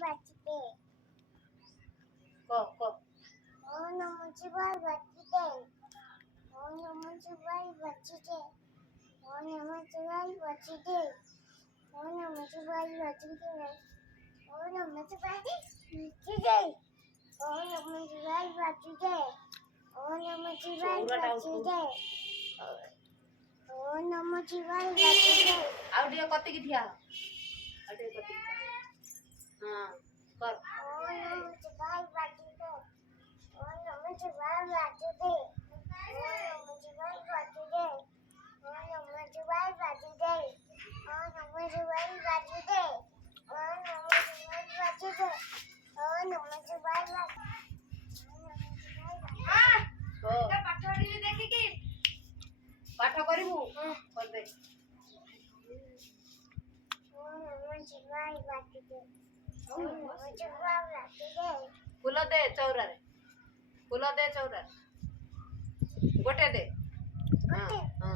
বাঁচিতে ক ক ওম নমঃ শিবায় বাঁচিতে ওম নমঃ শিবায় বাঁচিতে ওম নমঃ শিবায় বাঁচিতে ওম নমঃ শিবায় বাঁচিতে ওম নমঃ শিবায় বাঁচিতে ওম নমঃ শিবায় বাঁচিতে ওম নমঃ শিবায় বাঁচিতে ওম নমঃ শিবায় বাঁচিতে ଆଉ ଟିକେ କତିକି ଠିଆ ହ ଆଉ ଟିକେ କତିକି ଠିଆ ହଁ କର ओम नमः शिवाय बाजूते ओम नमः शिवाय बाजूते ओम नमः शिवाय बाजूते ओम नमः शिवाय बाजूते ओम नमः शिवाय बाजूते ओम नमः शिवाय बाजूते ओम नमः शिवाय हो ପାଠ ଟିକେ ଦେଖିକି ପାଠ କରିବୁ କରିଦେ ओम नमः शिवाय बाजूते ओम नमः शिवाय बाजूते ଫୁଲ ଦେ ଚଉରାରେ ଫୁଲ ଦେ ଚଉରାରେ ଗୋଟେ ଦେ ହଁ ହଁ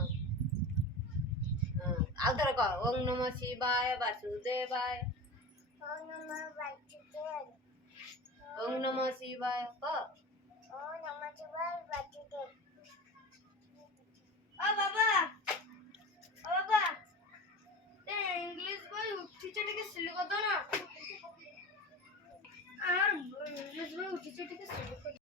ହଁ ଆଉ ଥରେ କହ ଓಂ ନମଃ ଶିବାୟ ବାସୁଦେବାୟ ओम नमः बाजूते ओं नमः शिवाय कह ओम नमः शिवाय बाजूते ओ बाबा ते इंग्लिश बॉय उठीचे टिके सिल कर दो ना आर इंग्लिश बॉय उठीचे टिके सिल कर